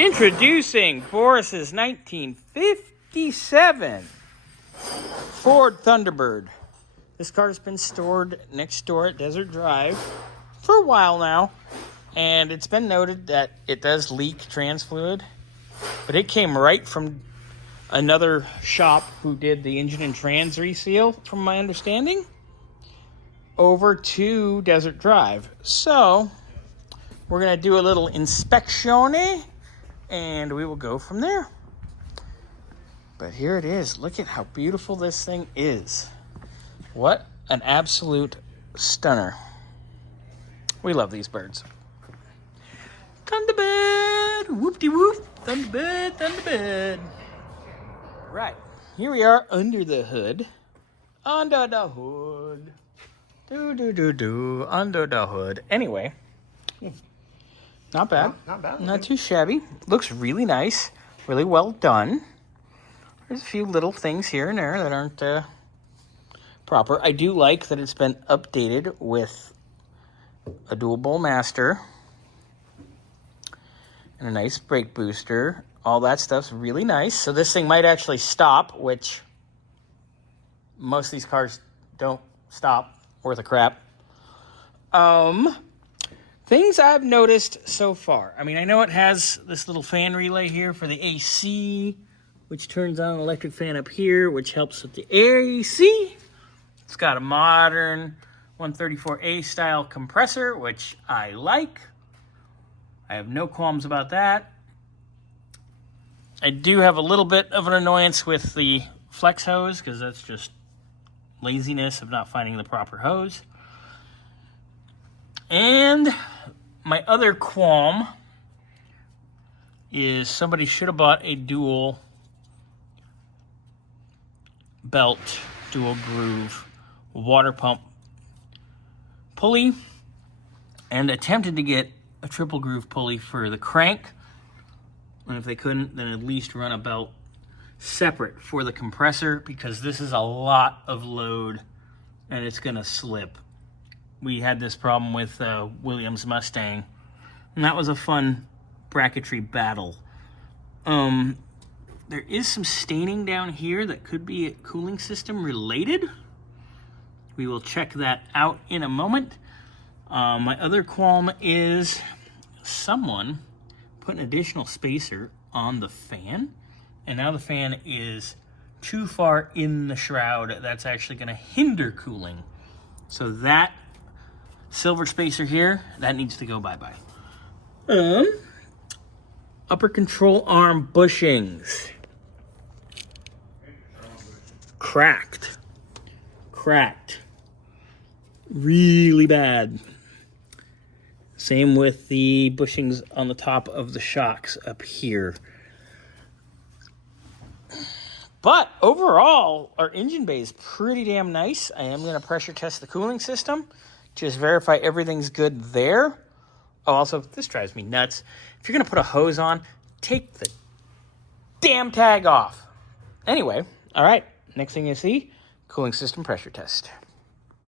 Introducing Boris's 1957 Ford Thunderbird. This car has been stored next door at Desert Drive for a while now, and it's been noted that it does leak trans fluid, but it came right from another shop who did the engine and trans reseal, from my understanding, over to Desert Drive. So we're going to do a little inspection, and we will go from there. But here it is. Look at how beautiful this thing is. What an absolute stunner. We love these birds. Thunderbird! Whoop-de-whoop! Thunderbird, Thunderbird! Right. Here we are under the hood. Under the hood. Do-do-do-do. Under the hood. Anyway. Not bad. Not bad. Not too shabby. Looks really nice. Really well done. There's a few little things here and there that aren't proper. I do like that it's been updated with a dual bowl master and a nice brake booster. All that stuff's really nice. So this thing might actually stop, which most of these cars don't stop worth a crap. Things I've noticed so far. I mean, I know it has this little fan relay here for the AC, which turns on an electric fan up here, which helps with the AC. It's got a modern 134A style compressor, which I like. I have no qualms about that. I do have a little bit of an annoyance with the flex hose, because that's just laziness of not finding the proper hose. And my other qualm is somebody should have bought a dual belt, dual groove water pump pulley, and attempted to get a triple groove pulley for the crank. And if they couldn't, then at least run a belt separate for the compressor, because this is a lot of load and it's gonna slip. We had this problem with Williams Mustang, and that was a fun bracketry battle. There is some staining down here that could be a cooling system related. We will check that out in a moment. My other qualm is someone put an additional spacer on the fan, and now the fan is too far in the shroud. That's actually going to hinder cooling. So that silver spacer here, that needs to go bye-bye. Upper control arm bushings. Cracked. Really bad. Same with the bushings on the top of the shocks up here. But overall, our engine bay is pretty damn nice. I am going to pressure test the cooling system. Just verify everything's good there. Oh, also, this drives me nuts. If you're going to put a hose on, take the damn tag off. Anyway, all right. Next thing you see, cooling system pressure test.